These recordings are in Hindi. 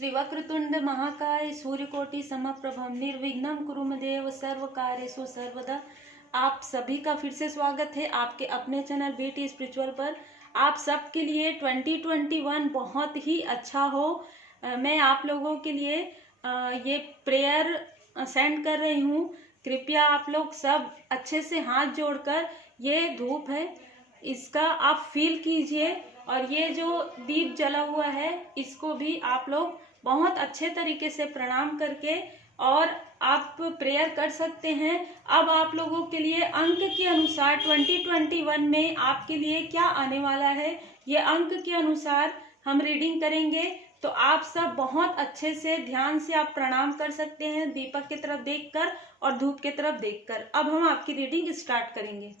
श्री वक्रतुंड महाकाय सूर्यकोटि समप्रभं निर्विघ्नं कुरु मे देव सर्व कार्येषु सर्वदा। आप सभी का फिर से स्वागत है आपके अपने चैनल बीटी स्पिरिचुअल पर। आप सबके लिए 2021 बहुत ही अच्छा हो। मैं आप लोगों के लिए ये प्रेयर सेंड कर रही हूँ। कृपया आप लोग सब अच्छे से हाथ जोड़कर, ये धूप है इसका आप फील कीजिए, और ये जो दीप जला हुआ है इसको भी आप लोग बहुत अच्छे तरीके से प्रणाम करके और आप प्रेयर कर सकते हैं। अब आप लोगों के लिए अंक के अनुसार 2021 में आपके लिए क्या आने वाला है, ये अंक के अनुसार हम रीडिंग करेंगे। तो आप सब बहुत अच्छे से ध्यान से आप प्रणाम कर सकते हैं, दीपक की तरफ देखकर और धूप की तरफ देखकर। अब हम आपकी रीडिंग स्टार्ट करेंगे।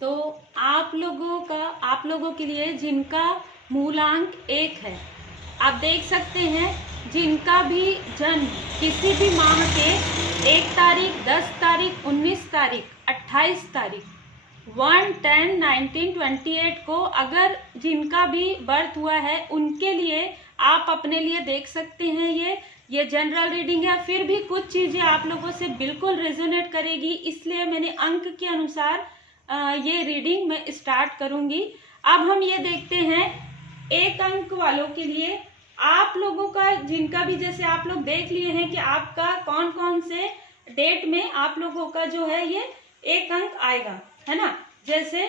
तो आप लोगों के लिए जिनका मूलांक 1 है, आप देख सकते हैं जिनका भी जन्म किसी भी माह के 1 तारीख, 10 तारीख, 19 तारीख, 28 तारीख, 1, 10, 19, 28 को अगर जिनका भी बर्थ हुआ है, उनके लिए आप अपने लिए देख सकते हैं। ये जनरल रीडिंग है, फिर भी कुछ चीजें आप लोगों से बिल्कुल रेजोनेट करेगी, इसलिए मैंने अंक के अनुसार ये रीडिंग मैं स्टार्ट करूंगी। अब हम ये देखते हैं 1 अंक वालों के लिए आप लोगों का, जिनका भी जैसे आप लोग देख लिए हैं कि आपका कौन कौन से डेट में आप लोगों का जो है ये 1 अंक आएगा, है ना। जैसे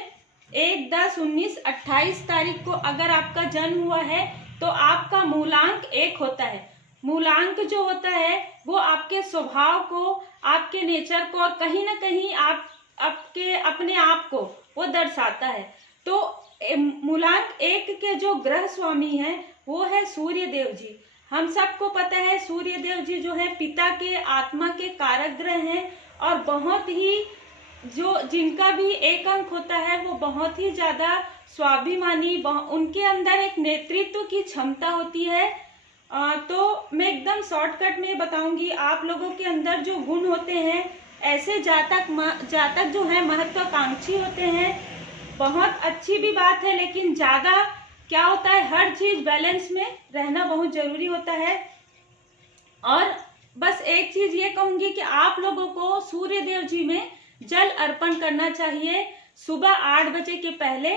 1, 10, 19, 28 तारीख को अगर आपका जन्म हुआ है तो आपका मूलांक 1 होता है। मूलांक जो होता है वो आपके स्वभाव को, आपके नेचर को और कहीं ना कहीं आपके अपने आप को वो दर्शाता है। तो मूलांक 1 के जो ग्रह स्वामी हैं वो है सूर्य देव जी। हम सबको पता है सूर्य देव जी जो है पिता के आत्मा के कारक ग्रह हैं, और बहुत ही जो जिनका भी 1 अंक होता है वो बहुत ही ज्यादा स्वाभिमानी, उनके अंदर एक नेतृत्व की क्षमता होती है। तो मैं एकदम शॉर्टकट में बताऊंगी आप लोगों के अंदर जो गुण होते हैं। ऐसे जातक जो है महत्वाकांक्षी होते हैं, बहुत अच्छी भी बात है, लेकिन ज्यादा क्या होता है, हर चीज बैलेंस में रहना बहुत जरूरी होता है। और बस एक चीज ये कहूंगी कि आप लोगों को सूर्य देव जी में जल अर्पण करना चाहिए सुबह 8 बजे के पहले।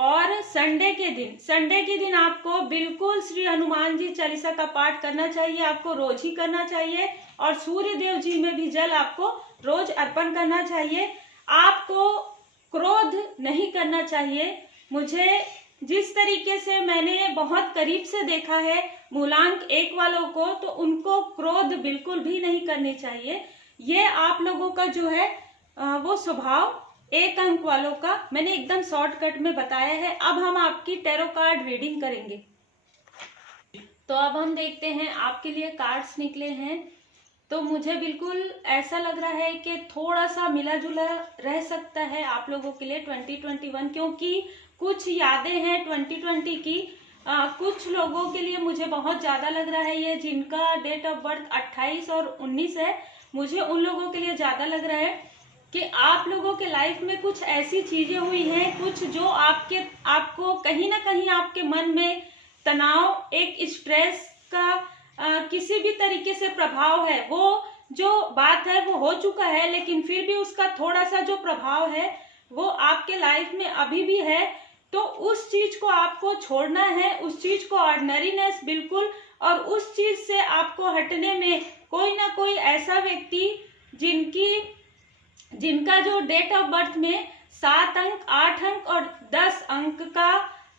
और संडे के दिन आपको बिल्कुल श्री हनुमान जी चालीसा का पाठ करना चाहिए, आपको रोज ही करना चाहिए। और सूर्य देव जी में भी जल आपको रोज अर्पण करना चाहिए। आपको क्रोध नहीं करना चाहिए। मुझे जिस तरीके से मैंने बहुत करीब से देखा है मूलांक 1 वालों को, तो उनको क्रोध बिल्कुल भी नहीं करनी चाहिए। ये आप लोगों का जो है वो स्वभाव 1 अंक वालों का मैंने एकदम शॉर्टकट में बताया है। अब हम आपकी टैरो कार्ड रीडिंग करेंगे। तो अब हम देखते हैं आपके लिए कार्ड्स निकले हैं। तो मुझे बिल्कुल ऐसा लग रहा है कि थोड़ा सा मिला जुला रह सकता है आप लोगों के लिए 2021, क्योंकि कुछ यादें हैं 2020 की। कुछ लोगों के लिए मुझे बहुत ज्यादा लग रहा है, ये जिनका डेट ऑफ बर्थ 28 और 19 है, मुझे उन लोगों के लिए ज्यादा लग रहा है कि आप लोगों के लाइफ में कुछ ऐसी चीजें हुई हैं, कुछ जो आपको कहीं ना कहीं आपके मन में तनाव, एक स्ट्रेस का किसी भी तरीके से प्रभाव है। वो जो बात है वो हो चुका है, लेकिन फिर भी उसका थोड़ा सा जो प्रभाव है वो आपके लाइफ में अभी भी है। तो उस चीज को आपको छोड़ना है, उस चीज को ऑर्डिनरीनेस बिल्कुल, और उस चीज से आपको हटने में कोई ना कोई ऐसा व्यक्ति जिनका जो डेट ऑफ बर्थ में 7 अंक, 8 अंक और 10 अंक का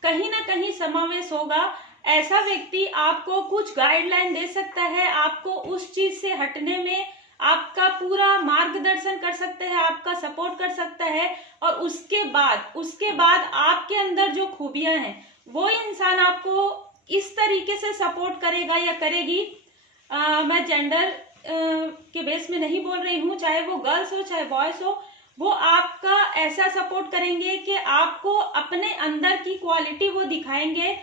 कहीं ना कहीं समावेश होगा, ऐसा व्यक्ति आपको कुछ गाइडलाइन दे सकता है, आपको उस चीज से हटने में आपका पूरा मार्गदर्शन कर सकता है, आपका सपोर्ट कर सकता है। और उसके बाद आपके अंदर जो खूबियां हैं वो इंसान आपको इस तरीके से सपोर्ट करेगा या करेगी। मैं जेंडर के बेस में नहीं बोल रही हूँ, चाहे वो गर्ल्स हो चाहे बॉयज हो, वो आपका ऐसा सपोर्ट करेंगे कि आपको अपने अंदर की क्वालिटी वो दिखाएंगे।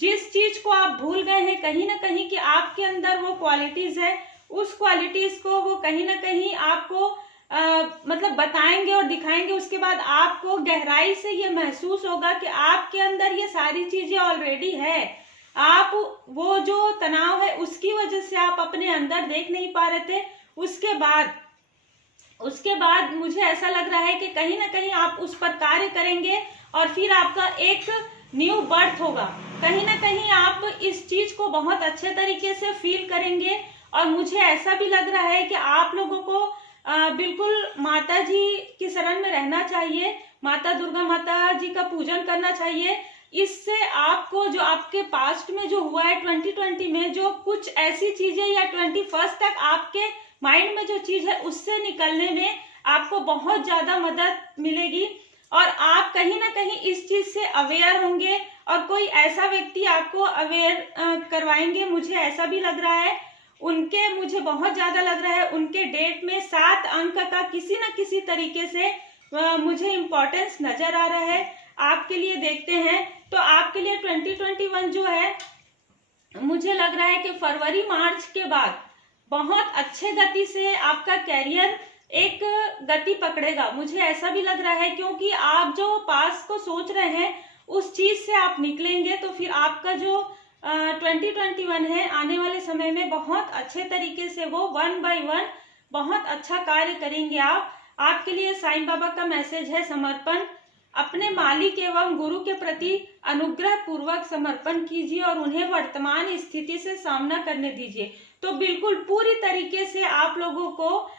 जिस चीज को आप भूल गए हैं कहीं ना कहीं कि आपके अंदर वो क्वालिटीज है, उस क्वालिटीज को वो कहीं ना कहीं आपको मतलब बताएंगे और दिखाएंगे, उसके बाद आपको गहराई से ये महसूस होगा कि आपके अंदर ये सारी चीजें ऑलरेडी है। आप वो जो तनाव है उसकी वजह से आप अपने अंदर देख नहीं पा रहे थे, उसके बाद मुझे ऐसा लग रहा है कि कहीं ना कहीं आप उस पर कार्य करेंगे और फिर आपका एक न्यू बर्थ होगा। कहीं ना कहीं आप इस चीज को बहुत अच्छे तरीके से फील करेंगे। और मुझे ऐसा भी लग रहा है कि आप लोगों को बिल्कुल माता जी की शरण में रहना चाहिए, माता दुर्गा माता जी का पूजन करना चाहिए। इससे आपको जो आपके पास्ट में जो हुआ है 2020 में, जो कुछ ऐसी चीजें या 21 तक आपके माइंड में जो चीज है उससे निकलने में आपको बहुत ज्यादा मदद मिलेगी और आप कहीं ना कहीं इस चीज से अवेयर होंगे और कोई ऐसा व्यक्ति आपको अवेयर करवाएंगे। मुझे ऐसा भी लग रहा है, मुझे बहुत ज्यादा लग रहा है उनके डेट में 7 अंक का किसी न किसी तरीके से मुझे इम्पोर्टेंस नजर आ रहा है आपके लिए। देखते हैं तो आपके लिए 2021 जो है, मुझे लग रहा है कि फरवरी मार्च के बाद बहुत अच्छे गति से आपका कैरियर एक गति पकड़ेगा। मुझे ऐसा भी लग रहा है क्योंकि आप जो पास को सोच रहे हैं उस चीज से आप निकलेंगे, तो फिर आपका जो 2021 है आने वाले समय में बहुत अच्छे तरीके से वो 1 by 1 बहुत अच्छा कार्य करेंगे आप। आपके लिए साईं बाबा का मैसेज है, समर्पण। अपने मालिक एवं गुरु के प्रति अनुग्रह पूर्वक समर्पण कीजिए और उन्हें वर्तमान स्थिति से सामना करने दीजिए। तो बिल्कुल पूरी तरीके से आप लोगों को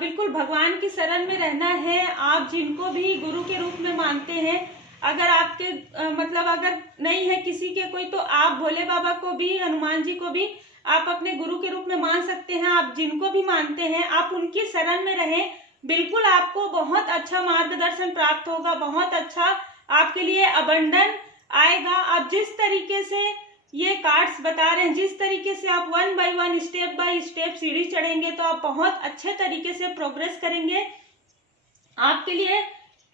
बिल्कुल भगवान की शरण में रहना है। आप जिनको भी गुरु के रूप में मानते हैं, अगर आपके मतलब अगर नहीं है किसी के कोई, तो आप भोले बाबा को भी, हनुमान जी को भी आप अपने गुरु के रूप में मान सकते हैं। आप जिनको भी मानते हैं आप उनकी शरण में रहें, बिल्कुल आपको बहुत अच्छा मार्गदर्शन प्राप्त होगा, बहुत अच्छा आपके लिए अबंडन आएगा। आप जिस तरीके से ये कार्ड्स बता रहे हैं, जिस तरीके से आप 1 by 1 स्टेप बाय स्टेप सीढ़ी चढ़ेंगे तो आप बहुत अच्छे तरीके से प्रोग्रेस करेंगे। आपके लिए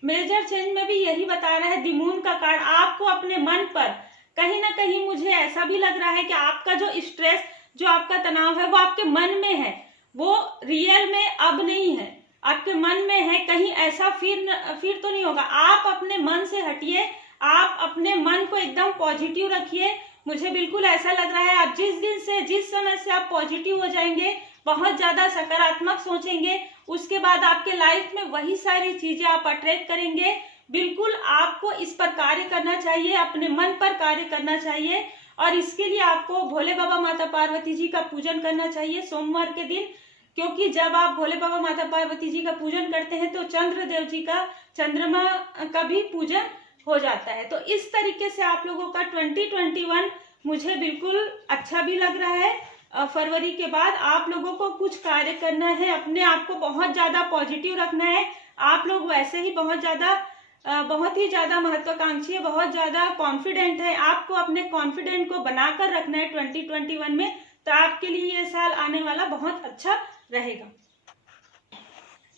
मेजर चेंज में भी यही बता रहा है द मून का कार्ड। आपको अपने मन पर कहीं ना कहीं मुझे ऐसा भी लग रहा है कि आपका जो स्ट्रेस, जो आपका तनाव है वो आपके मन में है, वो रियल में अब नहीं है, आपके मन में है। कहीं ऐसा फिर तो नहीं होगा। आप अपने मन से हटिए, आप अपने मन को एकदम पॉजिटिव रखिए। मुझे बिल्कुल ऐसा लग रहा है आप जिस समय से आप पॉजिटिव हो जाएंगे, बहुत ज्यादा सकारात्मक सोचेंगे, उसके बाद आपके लाइफ में वही सारी चीजें आप अट्रैक्ट करेंगे। बिल्कुल आपको इस पर कार्य करना चाहिए, अपने मन पर कार्य करना चाहिए और इसके लिए आपको भोले बाबा माता पार्वती जी का पूजन करना चाहिए सोमवार के दिन, क्योंकि जब आप भोले बाबा माता पार्वती जी का पूजन करते हैं तो चंद्रदेव जी का, चंद्रमा का भी पूजन हो जाता है। तो इस तरीके से आप लोगों का 2021 मुझे बिल्कुल अच्छा भी लग रहा है। फरवरी के बाद आप लोगों को कुछ कार्य करना है, अपने आप को बहुत ज्यादा पॉजिटिव रखना है। आप लोग वैसे ही बहुत ही ज्यादा महत्वाकांक्षी है, बहुत ज्यादा कॉन्फिडेंट है। आपको अपने कॉन्फिडेंट को बनाकर रखना है 2021 में, तो आपके लिए ये साल आने वाला बहुत अच्छा रहेगा।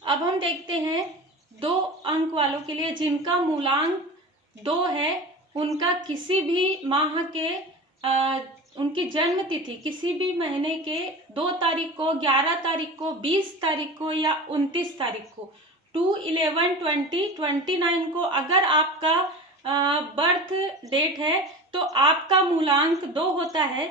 अब हम देखते हैं 2 अंक वालों के लिए, जिनका मूलांक 2 है, उनका किसी भी माह के उनकी जन्म तिथि किसी भी महीने के 2 तारीख को, 11 तारीख को, 20 तारीख को या 29 तारीख को, 2, 11, 20, 29 को अगर आपका बर्थ डेट है तो आपका मूलांक 2 होता है।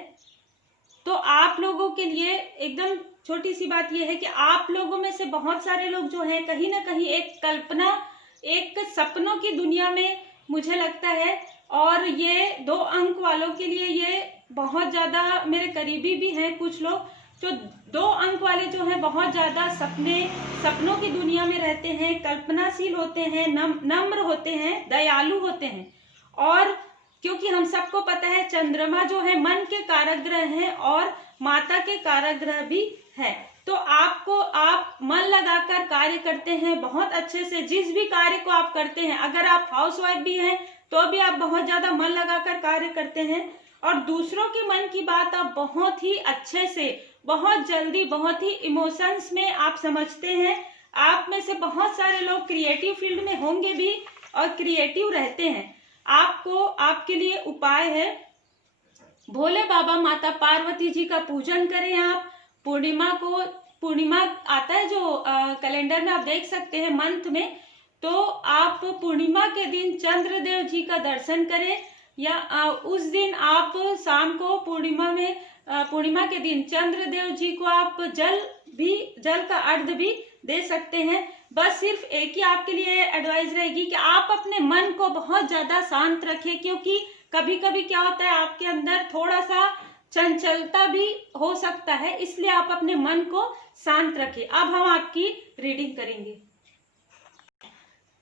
तो आप लोगों के लिए एकदम छोटी सी बात यह है कि आप लोगों में से बहुत सारे लोग जो हैं कहीं ना कहीं एक कल्पना, एक सपनों की दुनिया में मुझे लगता है, और ये 2 अंक वालों के लिए ये बहुत ज्यादा मेरे करीबी भी हैं कुछ लोग, जो 2 अंक वाले जो हैं बहुत ज्यादा सपनों की दुनिया में रहते हैं, कल्पनाशील होते हैं, नम्र होते हैं, दयालु होते हैं। और क्योंकि हम सबको पता है चंद्रमा जो है मन के कारक ग्रह हैं और माता के कारक ग्रह भी है, तो आप मन लगाकर कार्य करते हैं बहुत अच्छे से। जिस भी कार्य को आप करते हैं, अगर आप हाउसवाइफ भी हैं तो भी आप बहुत ज्यादा मन लगाकर कार्य करते हैं और दूसरों के मन की बात आप बहुत ही अच्छे से, बहुत जल्दी, बहुत ही इमोशंस में आप समझते हैं। आप में से बहुत सारे लोग क्रिएटिव फील्ड में होंगे भी और क्रिएटिव रहते हैं। आपके लिए उपाय है, भोले बाबा माता पार्वती जी का पूजन करें। आप पूर्णिमा आता है जो कैलेंडर में आप देख सकते हैं मंथ में, तो आप पूर्णिमा के दिन चंद्रदेव जी का दर्शन करें, या उस दिन आप शाम को पूर्णिमा के दिन चंद्रदेव जी को आप जल का अर्घ भी दे सकते हैं। बस सिर्फ एक ही आपके लिए एडवाइस रहेगी कि आप अपने मन को बहुत ज्यादा शांत रखें, क्योंकि कभी कभी क्या होता है आपके अंदर थोड़ा सा चंचलता भी हो सकता है, इसलिए आप अपने मन को शांत रखें। अब हम आपकी रीडिंग करेंगे।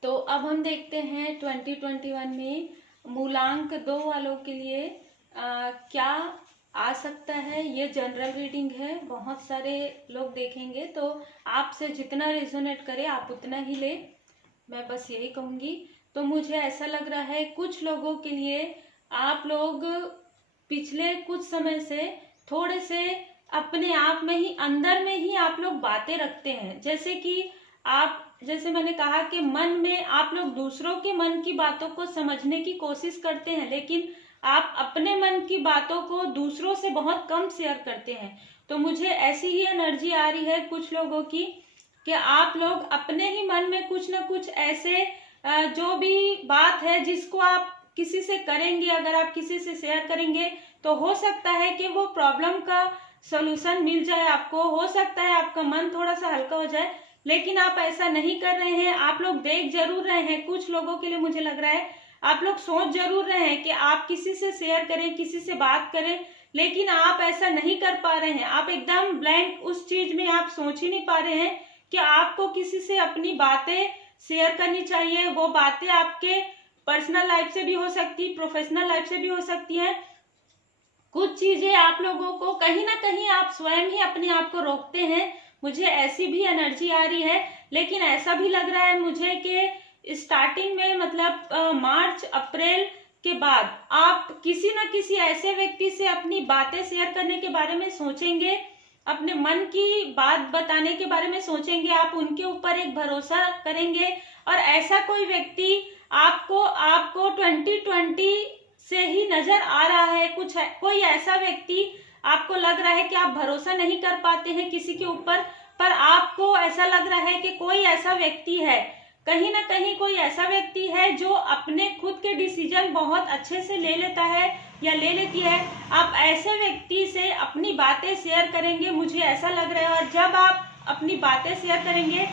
तो अब हम देखते हैं 2021 में मूलांक 2 वालों के लिए क्या आ सकता है। ये जनरल रीडिंग है, बहुत सारे लोग देखेंगे, तो आपसे जितना रेजोनेट करे आप उतना ही ले, मैं बस यही कहूँगी। तो मुझे ऐसा लग रहा है कुछ लोगों के लिए आप लोग पिछले कुछ समय से थोड़े से अपने आप में ही, अंदर में ही आप लोग बातें रखते हैं, जैसे मैंने कहा कि मन में आप लोग दूसरों के मन की बातों को समझने की कोशिश करते हैं, लेकिन आप अपने मन की बातों को दूसरों से बहुत कम शेयर करते हैं। तो मुझे ऐसी ही एनर्जी आ रही है कुछ लोगों की कि आप लोग अपने ही मन में कुछ ना कुछ ऐसे जो भी बात है जिसको आप किसी से करेंगे, अगर आप किसी से शेयर करेंगे तो हो सकता है कि वो प्रॉब्लम का सॉल्यूशन मिल जाए आपको, हो सकता है आपका मन थोड़ा सा हल्का हो जाए, लेकिन आप ऐसा नहीं कर रहे हैं। आप लोग देख जरूर रहे हैं, कुछ लोगों के लिए मुझे लग रहा है आप लोग सोच जरूर रहे हैं कि आप किसी से शेयर करें, किसी से बात करें, लेकिन आप ऐसा नहीं कर पा रहे हैं। आप एकदम ब्लैंक, उस चीज में आप सोच ही नहीं पा रहे हैं कि आपको किसी से अपनी बातें शेयर करनी चाहिए। वो बातें आपके पर्सनल लाइफ से भी हो सकती, प्रोफेशनल लाइफ से भी हो सकती हैं। कुछ चीजें आप लोगों को कहीं ना कहीं आप स्वयं ही अपने आप को रोकते हैं, मुझे ऐसी भी एनर्जी आ रही है। लेकिन ऐसा भी लग रहा है मुझे कि स्टार्टिंग में, मतलब मार्च अप्रैल के बाद आप किसी न किसी ऐसे व्यक्ति से अपनी बातें शेयर करने के बारे में सोचेंगे, अपने मन की बात बताने के बारे में सोचेंगे, आप उनके ऊपर एक भरोसा करेंगे, और ऐसा कोई व्यक्ति आपको 2020 से ही नजर आ रहा है। कोई ऐसा व्यक्ति आपको लग रहा है कि आप भरोसा नहीं कर पाते हैं किसी के ऊपर, पर आपको ऐसा लग रहा है कि कोई ऐसा व्यक्ति है, कहीं ना कहीं कोई ऐसा व्यक्ति है जो अपने खुद के डिसीजन बहुत अच्छे से ले लेता है या ले लेती है। आप ऐसे व्यक्ति से अपनी बातें शेयर करेंगे, मुझे ऐसा लग रहा है, और जब आप अपनी बातें शेयर करेंगे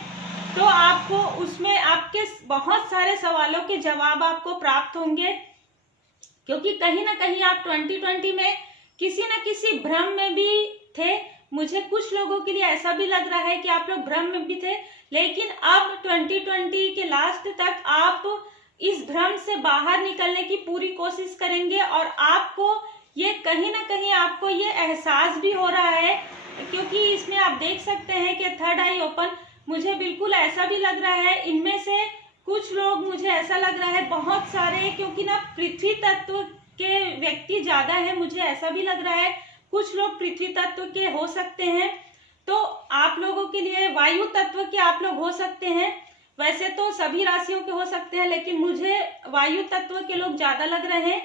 तो आपको उसमें आपके बहुत सारे सवालों के जवाब आपको प्राप्त होंगे, क्योंकि कहीं ना कहीं आप 2020 में किसी न किसी भ्रम में भी थे। मुझे कुछ लोगों के लिए ऐसा भी लग रहा है कि आप लोग भ्रम में भी थे, लेकिन अब 2020 के लास्ट तक आप इस भ्रम से बाहर निकलने की पूरी कोशिश करेंगे, और आपको ये कहीं ना कहीं आपको ये एहसास भी हो रहा है, क्योंकि इसमें आप देख सकते हैं कि थर्ड आई ओपन, मुझे बिल्कुल ऐसा भी लग रहा है इनमें से कुछ लोग, मुझे ऐसा लग रहा है बहुत सारे, क्योंकि ना पृथ्वी तत्व के व्यक्ति ज्यादा है, मुझे ऐसा भी लग रहा है कुछ लोग पृथ्वी तत्व के हो सकते हैं, तो आप लोगों के लिए वायु तत्व के आप लोग हो सकते हैं। वैसे तो सभी राशियों के हो सकते हैं, लेकिन मुझे वायु तत्व के लोग ज्यादा लग रहे हैं।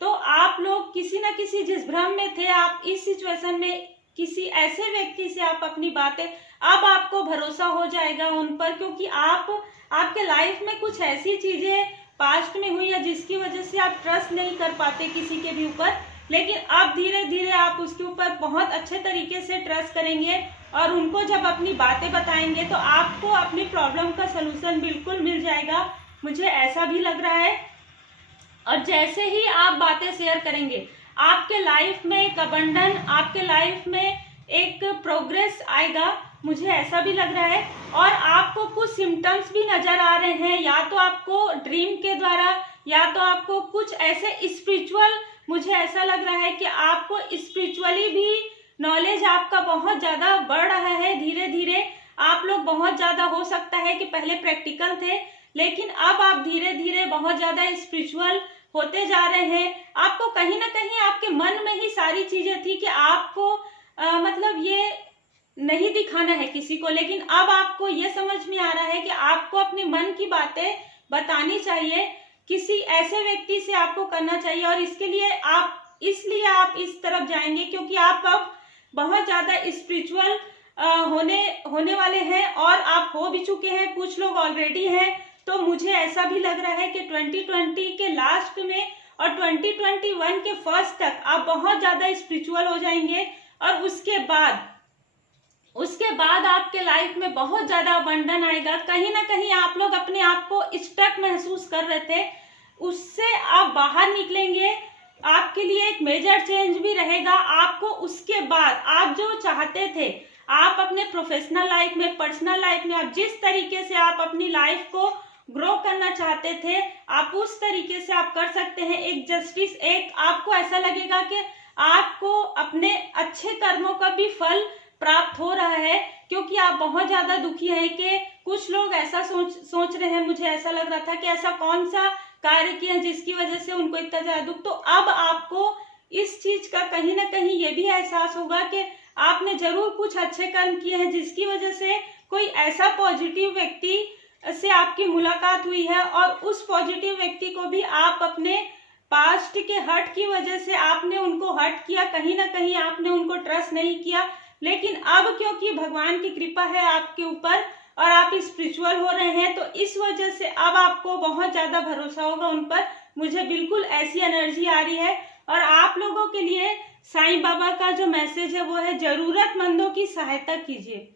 तो आप लोग किसी न किसी जिस भ्रम में थे, आप इस सिचुएशन में किसी ऐसे व्यक्ति से आप अपनी बातें, अब आपको भरोसा हो जाएगा उन पर, क्योंकि आपके लाइफ में कुछ ऐसी चीजें पास्ट में हुई है जिसकी वजह से आप ट्रस्ट नहीं कर पाते किसी के भी ऊपर, लेकिन अब धीरे धीरे आप उसके ऊपर बहुत अच्छे तरीके से ट्रस्ट करेंगे, और उनको जब अपनी बातें बताएंगे तो आपको अपनी प्रॉब्लम का सलूशन बिल्कुल मिल जाएगा, मुझे ऐसा भी लग रहा है। और जैसे ही आप बातें शेयर करेंगे, आपके लाइफ में एक अबंडन, आपके लाइफ में एक प्रोग्रेस आएगा, मुझे ऐसा भी लग रहा है। और आपको कुछ सिम्टम्स भी नजर आ रहे हैं, या तो आपको ड्रीम के द्वारा, या तो आपको कुछ ऐसे स्पिरिचुअल, मुझे ऐसा लग रहा है कि आपको स्पिरिचुअली भी नॉलेज आपका बहुत ज्यादा बढ़ रहा है। धीरे धीरे आप लोग बहुत ज्यादा, हो सकता है कि पहले प्रैक्टिकल थे, लेकिन अब आप धीरे धीरे बहुत ज्यादा स्पिरिचुअल होते जा रहे हैं। आपको कहीं ना कहीं आपके मन में ही सारी चीजें थी कि आपको मतलब ये नहीं दिखाना है किसी को, लेकिन अब आपको ये समझ में आ रहा है कि आपको अपने मन की बातें बतानी चाहिए, किसी ऐसे व्यक्ति से आपको करना चाहिए, और इसलिए आप इस तरफ जाएंगे, क्योंकि आप अब बहुत ज्यादा स्पिरिचुअल होने वाले हैं और आप हो भी चुके हैं, कुछ लोग ऑलरेडी हैं। तो मुझे ऐसा भी लग रहा है कि 2020 के लास्ट में और 2021 के फर्स्ट तक आप बहुत ज्यादा स्पिरिचुअल हो जाएंगे और उसके बाद आपके लाइफ में बहुत ज्यादा अबंडन आएगा। कहीं ना कहीं आप लोग अपने आप को स्टक महसूस कर रहे थे, उससे आप बाहर निकलेंगे। आपके लिए एक मेजर चेंज भी रहेगा। आपको उसके बाद आप जो चाहते थे, आप अपने प्रोफेशनल लाइफ में, पर्सनल लाइफ में, आप जिस तरीके से आप अपनी लाइफ को ग्रो करना चाहते थे, आप उस तरीके से आप कर सकते हैं। एक जस्टिस, एक आपको ऐसा लगेगा कि आपको अपने अच्छे कर्मों का भी फल प्राप्त हो रहा है, क्योंकि आप बहुत ज्यादा दुखी हैं कि कुछ लोग ऐसा सोच रहे हैं। मुझे ऐसा लग रहा था कि ऐसा कौन सा कार्य किया जिसकी वजह से उनको इतना ज्यादा दुख। तो अब आपको इस चीज का कहीं ना कहीं ये भी एहसास होगा कि आपने जरूर कुछ अच्छे कर्म किए हैं, जिसकी वजह से कोई ऐसा पॉजिटिव व्यक्ति से आपकी मुलाकात हुई है और उस पॉजिटिव व्यक्ति को भी आप अपने पास्ट के हर्ट की वजह से आपने उनको हर्ट किया, कहीं ना कहीं आपने उनको ट्रस्ट नहीं किया। लेकिन अब क्योंकि भगवान की कृपा है आपके ऊपर और आप स्पिरिचुअल हो रहे हैं, तो इस वजह से अब आपको बहुत ज्यादा भरोसा होगा उन पर। मुझे बिल्कुल ऐसी एनर्जी आ रही है। और आप लोगों के लिए साईं बाबा का जो मैसेज है वो है, जरूरतमंदों की सहायता कीजिए।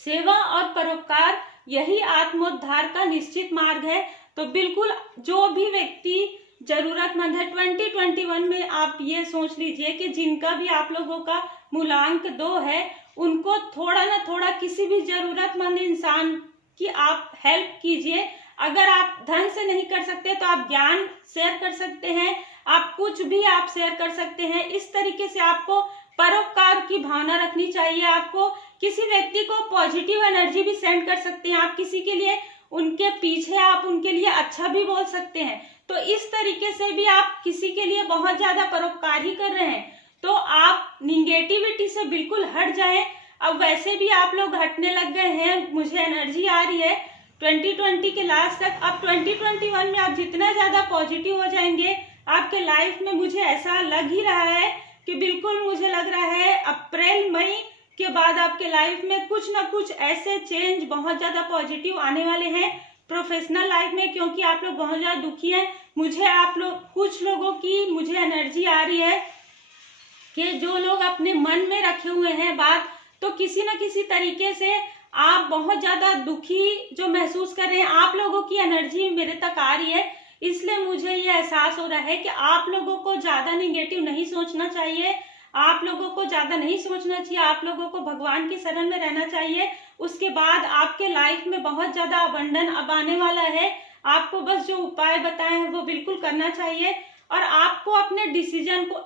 सेवा और परोपकार यही आत्मोद्धार का निश्चित मार्ग है। तो बिल्कुल जो भी व्यक्ति जरूरतमंद है, 2021 में आप ये सोच लीजिए कि जिनका भी आप लोगों का मूलांक 2 है, उनको थोड़ा ना थोड़ा किसी भी जरूरतमंद इंसान की आप हेल्प कीजिए। अगर आप धन से नहीं कर सकते तो आप ज्ञान शेयर कर सकते हैं, आप कुछ भी आप शेयर कर सकते हैं। इस तरीके से आपको परोपकार की भावना रखनी चाहिए। आपको किसी व्यक्ति को पॉजिटिव एनर्जी भी सेंड कर सकते हैं, आप किसी के लिए उनके पीछे आप उनके लिए अच्छा भी बोल सकते हैं। तो इस तरीके से भी आप किसी के लिए बहुत ज्यादा परोपकार ही कर रहे हैं। तो आप निगेटिविटी से बिल्कुल हट जाएं। अब वैसे भी आप लोग हटने लग गए हैं, मुझे एनर्जी आ रही है 2020 के लास्ट तक। अब 2021 में आप जितना ज्यादा पॉजिटिव हो जाएंगे आपके लाइफ में, मुझे ऐसा लग ही रहा है कि बिल्कुल मुझे लग रहा है अप्रैल मई के बाद आपके लाइफ में कुछ ना कुछ ऐसे चेंज बहुत ज्यादा पॉजिटिव आने वाले हैं प्रोफेशनल लाइफ में, क्योंकि आप लोग बहुत ज्यादा दुखी हैं। मुझे आप लोग कुछ लोगों की मुझे एनर्जी आ रही है कि जो लोग अपने मन में रखे हुए हैं बात, तो किसी न किसी तरीके से आप बहुत ज्यादा दुखी जो महसूस कर रहे हैं, आप लोगों की एनर्जी मेरे तक आ रही है। इसलिए मुझे ये एहसास हो रहा है कि आप लोगों को ज्यादा निगेटिव नहीं सोचना चाहिए, आप लोगों को ज्यादा नहीं सोचना चाहिए, आप लोगों को भगवान की शरण में रहना चाहिए। उसके बाद आपके लाइफ में बहुत ज्यादा अबंडन अब आने वाला है। आपको बस जो उपाय बताए हैं वो बिल्कुल करना चाहिए और आपको अपने डिसीजन को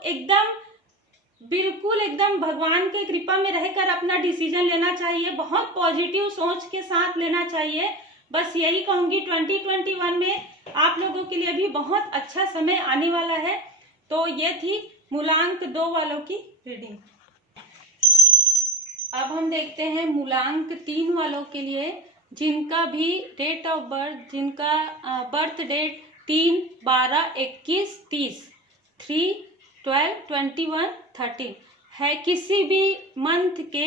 बिल्कुल एकदम भगवान के कृपा में रहकर अपना डिसीजन लेना चाहिए, बहुत पॉजिटिव सोच के साथ लेना चाहिए। बस यही कहूंगी, 2021 में आप लोगों के लिए भी बहुत अच्छा समय आने वाला है। तो ये थी मूलांक 2 वालों की रीडिंग। अब हम देखते हैं मूलांक 3 वालों के लिए, जिनका भी डेट ऑफ बर्थ, जिनका बर्थ डेट 3, 12, 21, 30, 3, 12, 21, 13 है, किसी भी मंथ के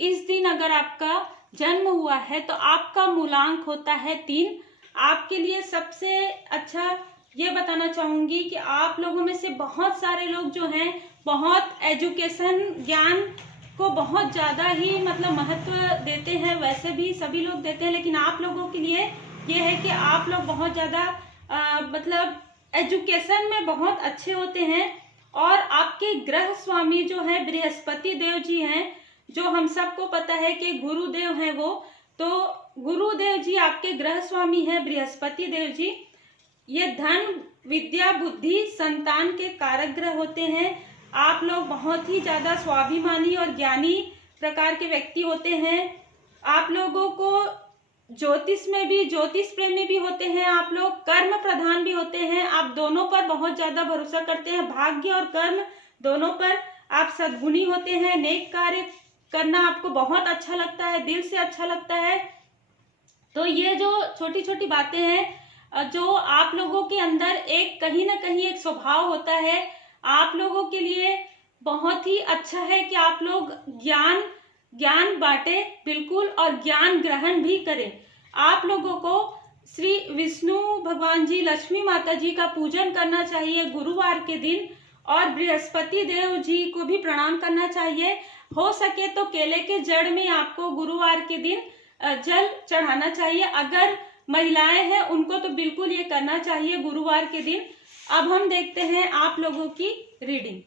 इस दिन अगर आपका जन्म हुआ है तो आपका मूलांक होता है 3। आपके लिए सबसे अच्छा ये बताना चाहूंगी कि आप लोगों में से बहुत सारे लोग जो हैं बहुत एजुकेशन, ज्ञान को बहुत ज्यादा ही मतलब महत्व देते हैं। वैसे भी सभी लोग देते हैं, लेकिन आप लोगों के लिए ये है कि आप लोग बहुत ज्यादा मतलब एजुकेशन में बहुत अच्छे होते हैं। और आपके ग्रह स्वामी जो है बृहस्पति देव जी हैं, जो हम सबको पता है कि गुरुदेव हैं वो, तो गुरुदेव जी आपके ग्रह स्वामी हैं बृहस्पति देव जी। ये धन, विद्या, बुद्धि, संतान के कारक ग्रह होते हैं। आप लोग बहुत ही ज्यादा स्वाभिमानी और ज्ञानी प्रकार के व्यक्ति होते हैं। आप लोगों को ज्योतिष में भी, ज्योतिष प्रेमी भी होते हैं, आप लोग कर्म प्रधान भी होते हैं। आप दोनों पर बहुत ज्यादा भरोसा करते हैं, भाग्य और कर्म दोनों पर। आप सद्गुणी होते हैं, नेक कार्य करना आपको बहुत अच्छा लगता है, दिल से अच्छा लगता है। तो ये जो छोटी छोटी बातें हैं जो आप लोगों के अंदर एक कहीं ना कहीं एक स्वभाव होता है, आप लोगों के लिए बहुत ही अच्छा है कि आप लोग ज्ञान ज्ञान बांटे बिल्कुल, और ज्ञान ग्रहण भी करें। आप लोगों को श्री विष्णु भगवान जी, लक्ष्मी माता जी का पूजन करना चाहिए गुरुवार के दिन, और बृहस्पति देव जी को भी प्रणाम करना चाहिए। हो सके तो केले के जड़ में आपको गुरुवार के दिन जल चढ़ाना चाहिए। अगर महिलाएं हैं उनको तो बिल्कुल ये करना चाहिए गुरुवार के दिन। अब हम देखते हैं आप लोगों की रीडिंग।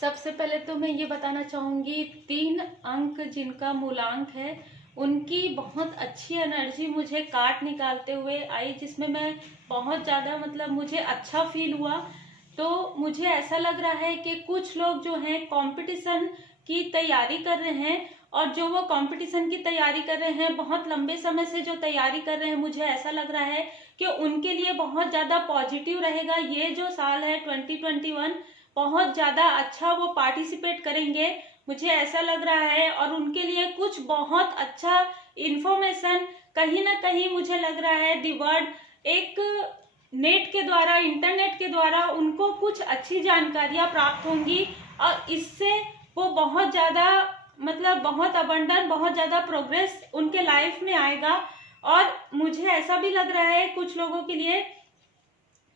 सबसे पहले तो मैं ये बताना चाहूंगी, 3 अंक जिनका मूलांक है उनकी बहुत अच्छी एनर्जी मुझे कार्ड निकालते हुए आई, जिसमें मैं बहुत ज़्यादा मतलब मुझे अच्छा फील हुआ। तो मुझे ऐसा लग रहा है कि कुछ लोग जो हैं कंपटीशन की तैयारी कर रहे हैं, और जो वो कंपटीशन की तैयारी कर रहे हैं, बहुत लंबे समय से जो तैयारी कर रहे हैं, मुझे ऐसा लग रहा है कि उनके लिए बहुत ज़्यादा पॉजिटिव रहेगा। ये जो साल है 2021 बहुत ज़्यादा अच्छा वो पार्टिसिपेट करेंगे, मुझे ऐसा लग रहा है। और उनके लिए कुछ बहुत अच्छा इंफॉर्मेशन कहीं ना कहीं मुझे लग रहा है दी वर्ड, एक नेट के द्वारा, इंटरनेट के द्वारा उनको कुछ अच्छी जानकारियां प्राप्त होंगी, और इससे वो बहुत ज़्यादा मतलब बहुत अबंडन, बहुत ज़्यादा प्रोग्रेस उनके लाइफ में आएगा। और मुझे ऐसा भी लग रहा है कुछ लोगों के लिए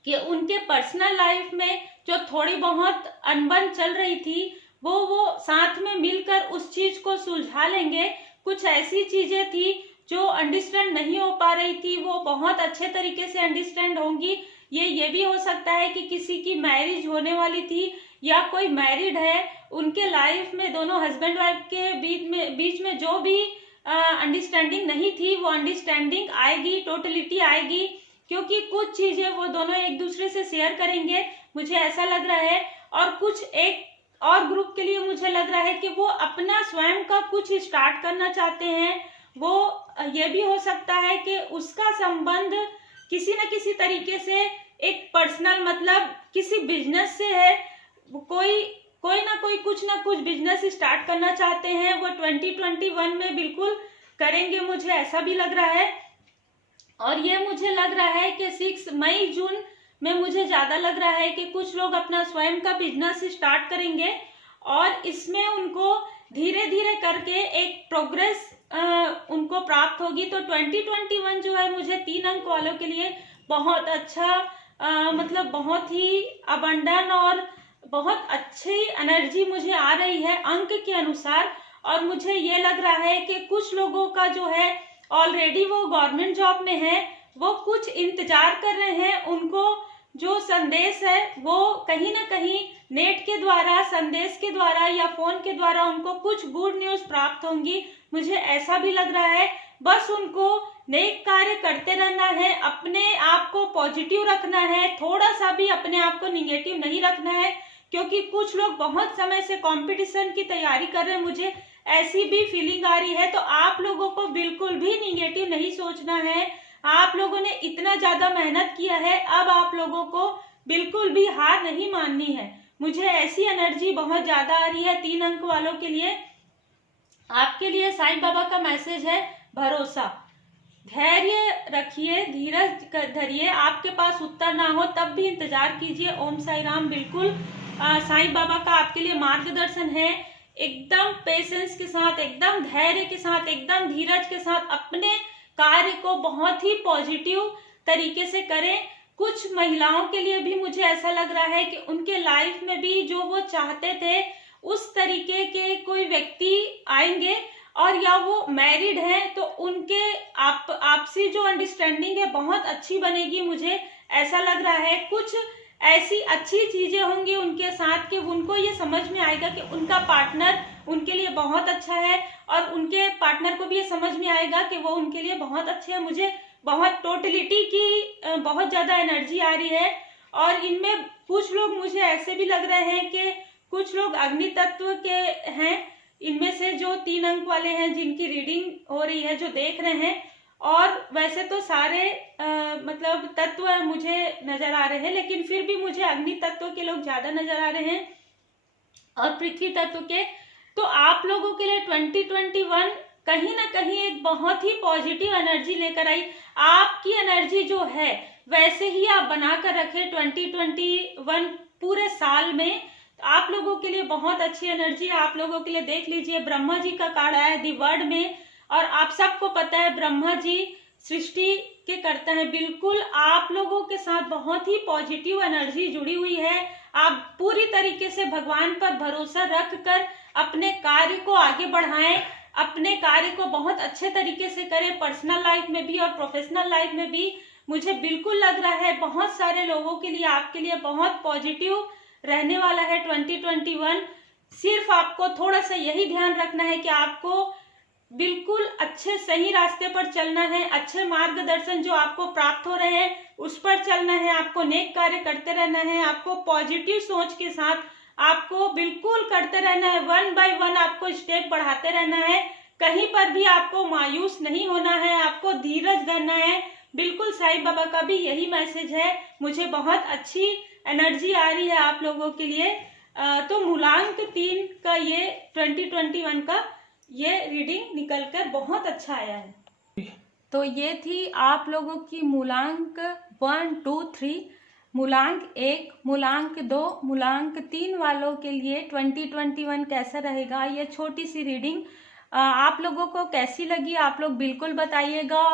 कि उनके पर्सनल लाइफ में जो थोड़ी बहुत अनबन चल रही थी, वो साथ में मिलकर उस चीज को सुलझा लेंगे। कुछ ऐसी चीजें थी जो अंडरस्टैंड नहीं हो पा रही थी, वो बहुत अच्छे तरीके से अंडरस्टैंड होंगी। ये भी हो सकता है कि किसी की मैरिज होने वाली थी, या कोई मैरिड है, उनके लाइफ में दोनों हस्बैंड वाइफ के बीच में जो भी अंडरस्टैंडिंग नहीं थी, वो अंडरस्टैंडिंग आएगी, टोटलिटी आएगी, क्योंकि कुछ चीजें वो दोनों एक दूसरे से शेयर करेंगे, मुझे ऐसा लग रहा है। और कुछ एक और ग्रुप के लिए मुझे लग रहा है कि वो अपना स्वयं का कुछ स्टार्ट करना चाहते हैं। वो ये भी हो सकता है कि उसका संबंध किसी न किसी तरीके से एक पर्सनल मतलब किसी बिजनेस से है। कोई ना कोई कुछ ना कुछ बिजनेस स्टार्ट करना चाहते हैं, वो 2021 में बिल्कुल करेंगे, मुझे ऐसा भी लग रहा है। और ये मुझे लग रहा है कि 6 मई जून में मुझे ज्यादा लग रहा है कि कुछ लोग अपना स्वयं का बिजनेस स्टार्ट करेंगे, और इसमें उनको धीरे धीरे करके एक प्रोग्रेस उनको प्राप्त होगी। तो 2021 जो है मुझे 3 अंक वालों के लिए बहुत अच्छा मतलब बहुत ही अबंडन और बहुत अच्छी एनर्जी मुझे आ रही है अंक के अनुसार। और मुझे ये लग रहा है कि कुछ लोगों का जो है ऑलरेडी वो गवर्नमेंट जॉब में है, वो कुछ इंतजार कर रहे हैं, उनको जो संदेश है वो कहीं ना कहीं नेट के द्वारा, संदेश के द्वारा या फोन के द्वारा उनको कुछ गुड न्यूज प्राप्त होंगी, मुझे ऐसा भी लग रहा है। बस उनको नेक कार्य करते रहना है, अपने आप को पॉजिटिव रखना है, थोड़ा सा भी अपने आप को निगेटिव नहीं रखना है, क्योंकि कुछ लोग बहुत समय से कंपटीशन की तैयारी कर रहे हैं, मुझे ऐसी भी फीलिंग आ रही है। तो आप लोगों को बिल्कुल भी निगेटिव नहीं सोचना है। आप लोगों ने इतना ज्यादा मेहनत किया है, अब आप लोगों को बिल्कुल भी हार नहीं माननी है। मुझे ऐसी एनर्जी बहुत ज्यादा आ रही है 3 अंक वालों के लिए। आपके लिए साईं बाबा का मैसेज है भरोसा, धैर्य रखिए, धीरज धरिए, आपके पास उत्तर ना हो तब भी इंतजार कीजिए। ओम साई राम। बिल्कुल साईं बाबा का आपके लिए मार्गदर्शन है। एकदम पेशेंस के साथ, एकदम धैर्य के साथ, एकदम धीरज के साथ अपने कार्य को बहुत ही पॉजिटिव तरीके से करें। कुछ महिलाओं के लिए भी मुझे ऐसा लग रहा है कि उनके लाइफ में भी जो वो चाहते थे उस तरीके के कोई व्यक्ति आएंगे, और या वो मैरिड हैं तो उनके आपसी जो अंडरस्टैंडिंग है बहुत अच्छी बनेगी, मुझे ऐसा लग रहा है। कुछ ऐसी अच्छी चीजें होंगी उनके साथ कि उनको ये समझ में आएगा कि उनका पार्टनर उनके लिए बहुत अच्छा है, और उनके पार्टनर को भी ये समझ में आएगा कि वो उनके लिए बहुत अच्छे हैं। मुझे बहुत टोटलिटी की बहुत ज्यादा एनर्जी आ रही है। और इनमें कुछ लोग मुझे ऐसे भी लग रहे हैं कि कुछ लोग अग्नि तत्व के हैं, इनमें से जो 3 अंक वाले हैं जिनकी रीडिंग हो रही है, जो देख रहे हैं। और वैसे तो सारे मतलब तत्व मुझे नजर आ रहे हैं, लेकिन फिर भी मुझे अग्नि तत्व के लोग ज्यादा नजर आ रहे हैं और पृथ्वी तत्व के। तो आप लोगों के लिए 2021 कहीं ना कहीं एक बहुत ही पॉजिटिव एनर्जी लेकर आई। आपकी एनर्जी जो है वैसे ही आप बनाकर रखें 2021 पूरे साल में, तो आप लोगों के लिए बहुत अच्छी एनर्जी है। आप लोगों के लिए देख लीजिए, ब्रह्मा जी का कार्ड आया दी वर्ड में, और आप सबको पता है ब्रह्मा जी सृष्टि के करता है। बिल्कुल आप लोगों के साथ बहुत ही पॉजिटिव एनर्जी जुड़ी हुई है। आप पूरी तरीके से भगवान पर भरोसा रख कर अपने कार्य को आगे बढ़ाएं, अपने कार्य को बहुत अच्छे तरीके से करें, पर्सनल लाइफ में भी और प्रोफेशनल लाइफ में भी। मुझे बिल्कुल लग रहा है बहुत सारे लोगों के लिए, आपके लिए बहुत पॉजिटिव रहने वाला है 2021। सिर्फ आपको थोड़ा सा यही ध्यान रखना है कि आपको बिल्कुल अच्छे सही रास्ते पर चलना है, अच्छे मार्गदर्शन जो आपको प्राप्त हो रहे हैं उस पर चलना है, आपको नेक कार्य करते रहना है, आपको पॉजिटिव सोच के साथ आपको बिल्कुल करते रहना है, 1 बाय 1 आपको स्टेप बढ़ाते रहना है। कहीं पर भी आपको मायूस नहीं होना है, आपको धीरज धरना है। बिल्कुल साईं बाबा का भी यही मैसेज है। मुझे बहुत अच्छी एनर्जी आ रही है आप लोगों के लिए। तो मूलांक 3 का ये 2021 का ये रीडिंग निकलकर बहुत अच्छा आया है। तो ये थी आप लोगों की मूलांक 1, 2, 3, मूलांक 1, मूलांक 2, मूलांक 3 वालों के लिए 2021 कैसा रहेगा, ये छोटी सी रीडिंग आप लोगों को कैसी लगी आप लोग बिल्कुल बताइएगा।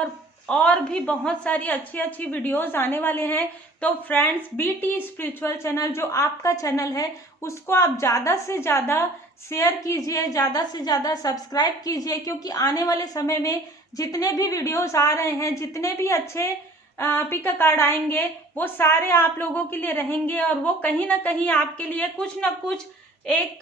और भी बहुत सारी अच्छी अच्छी वीडियोस आने वाले हैं। तो फ्रेंड्स, बीटी स्पिरिचुअल चैनल जो आपका चैनल है उसको आप ज़्यादा से ज़्यादा शेयर कीजिए, ज़्यादा से ज़्यादा सब्सक्राइब कीजिए, क्योंकि आने वाले समय में जितने भी वीडियोस आ रहे हैं, जितने भी अच्छे पिक कार्ड आएंगे वो सारे आप लोगों के लिए रहेंगे, और वो कहीं ना कहीं आपके लिए कुछ ना कुछ एक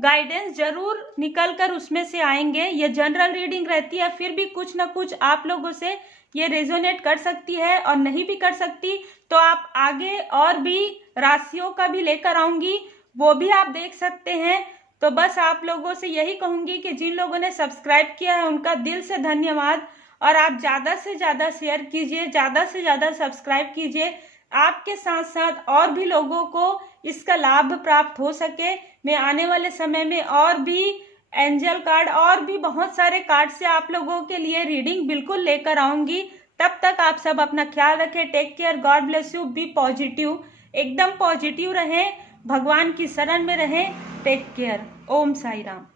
गाइडेंस जरूर निकल कर उसमें से आएंगे। ये जनरल रीडिंग रहती है, फिर भी कुछ ना कुछ आप लोगों से ये रेजोनेट कर सकती है और नहीं भी कर सकती। तो आप आगे और भी राशियों का भी लेकर आऊंगी, वो भी आप देख सकते हैं। तो बस आप लोगों से यही कहूंगी कि जिन लोगों ने सब्सक्राइब किया है उनका दिल से धन्यवाद, और आप ज़्यादा से ज़्यादा शेयर कीजिए, ज़्यादा से ज़्यादा सब्सक्राइब कीजिए। आपके साथ साथ और भी लोगों को इसका लाभ प्राप्त हो सके। मैं आने वाले समय में और भी एंजल कार्ड और भी बहुत सारे कार्ड से आप लोगों के लिए रीडिंग बिल्कुल लेकर आऊंगी। तब तक आप सब अपना ख्याल रखें। Take care, God bless you, be positive, एकदम पॉजिटिव रहें, भगवान की शरण में रहें। Take care. ओम साई राम।